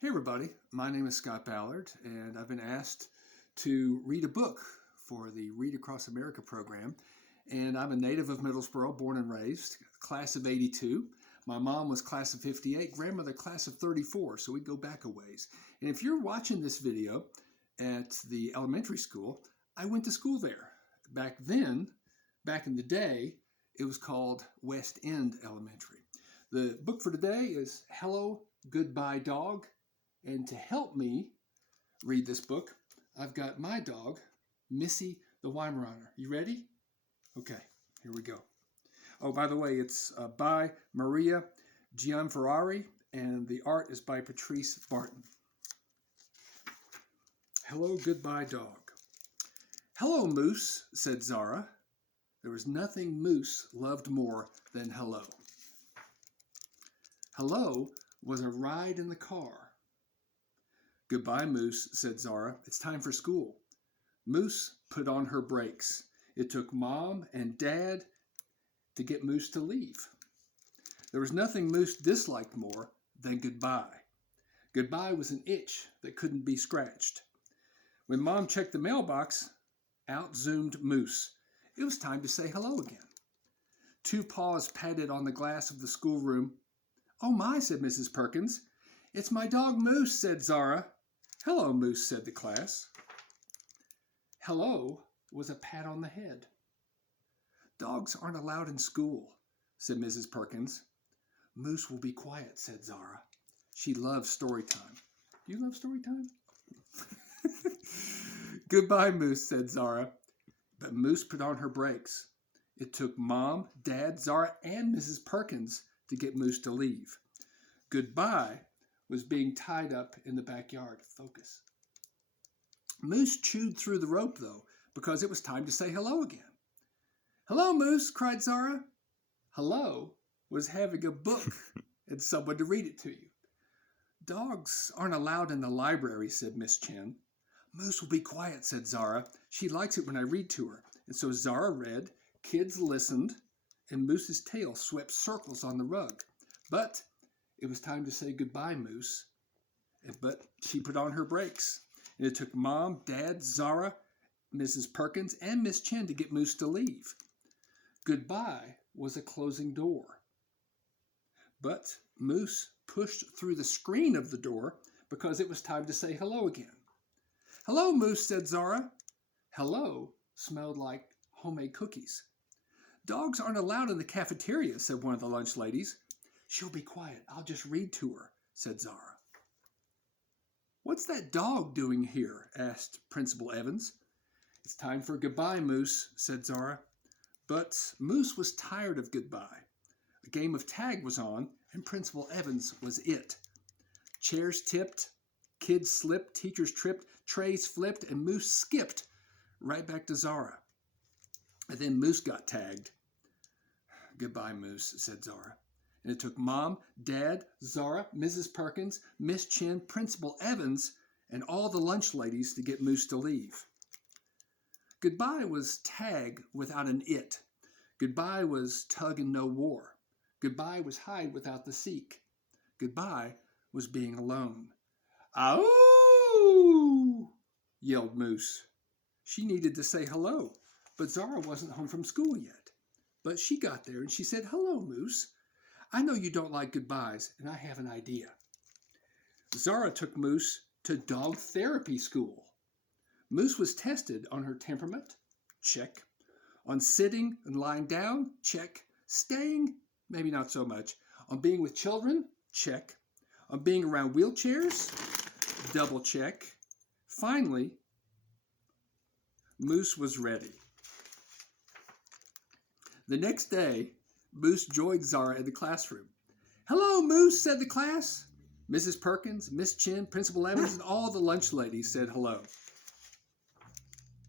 Hey everybody, my name is Scott Ballard and I've been asked to read a book for the Read Across America program. And I'm a native of Middlesboro, born and raised, class of 82. My mom was class of 58, grandmother class of 34, so we go back a ways. And if you're watching this video at the elementary school, I went to school there. Back then, back in the day, it was called West End Elementary. The book for today is Hello, Goodbye Dog. And to help me read this book, I've got my dog, Missy the Weimaraner. You ready? Okay, here we go. Oh, by the way, it's by Maria Gianferrari, and the art is by Patrice Barton. Hello, goodbye, dog. Hello, Moose, said Zara. There was nothing Moose loved more than hello. Hello was a ride in the car. Goodbye, Moose, said Zara. It's time for school. Moose put on her brakes. It took Mom and Dad to get Moose to leave. There was nothing Moose disliked more than goodbye. Goodbye was an itch that couldn't be scratched. When Mom checked the mailbox, out zoomed Moose. It was time to say hello again. Two paws patted on the glass of the schoolroom. Oh my, said Mrs. Perkins. It's my dog Moose, said Zara. Hello, Moose, said the class. Hello was a pat on the head. Dogs aren't allowed in school, said Mrs. Perkins. Moose will be quiet, said Zara. She loves story time. Do you love story time? Goodbye, Moose, said Zara. But Moose put on her brakes. It took Mom, Dad, Zara, and Mrs. Perkins to get Moose to leave. Goodbye was being tied up in the backyard. Focus. Moose chewed through the rope, though, because it was time to say hello again. Hello, Moose, cried Zara. Hello was having a book and someone to read it to you. Dogs aren't allowed in the library, said Miss Chen. Moose will be quiet, said Zara. She likes it when I read to her. And so Zara read, kids listened, and Moose's tail swept circles on the rug. But it was time to say goodbye, Moose. But she put on her brakes. And it took Mom, Dad, Zara, Mrs. Perkins, and Miss Chen to get Moose to leave. Goodbye was a closing door. But Moose pushed through the screen of the door because it was time to say hello again. Hello, Moose, said Zara. Hello smelled like homemade cookies. Dogs aren't allowed in the cafeteria, said one of the lunch ladies. She'll be quiet. I'll just read to her, said Zara. What's that dog doing here? Asked Principal Evans. It's time for goodbye, Moose, said Zara. But Moose was tired of goodbye. A game of tag was on, and Principal Evans was it. Chairs tipped, kids slipped, teachers tripped, trays flipped, and Moose skipped right back to Zara. And then Moose got tagged. Goodbye, Moose, said Zara. And it took Mom, Dad, Zara, Mrs. Perkins, Miss Chen, Principal Evans, and all the lunch ladies to get Moose to leave. Goodbye was tag without an it. Goodbye was tug and no war. Goodbye was hide without the seek. Goodbye was being alone. Ow! Yelled Moose. She needed to say hello, but Zara wasn't home from school yet. But she got there and she said, Hello, Moose. I know you don't like goodbyes, and I have an idea. Zara took Moose to dog therapy school. Moose was tested on her temperament, check. On sitting and lying down, check. Staying, maybe not so much. On being with children, check. On being around wheelchairs, double check. Finally, Moose was ready. The next day, Moose joined Zara in the classroom. Hello, Moose, said the class. Mrs. Perkins, Miss Chen, Principal Evans, and all the lunch ladies said hello.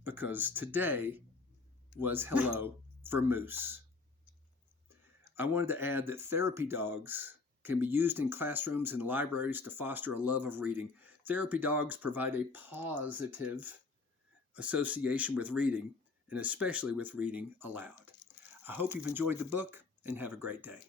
Because today was hello for Moose. I wanted to add that therapy dogs can be used in classrooms and libraries to foster a love of reading. Therapy dogs provide a positive association with reading, and especially with reading aloud. I hope you've enjoyed the book, and have a great day.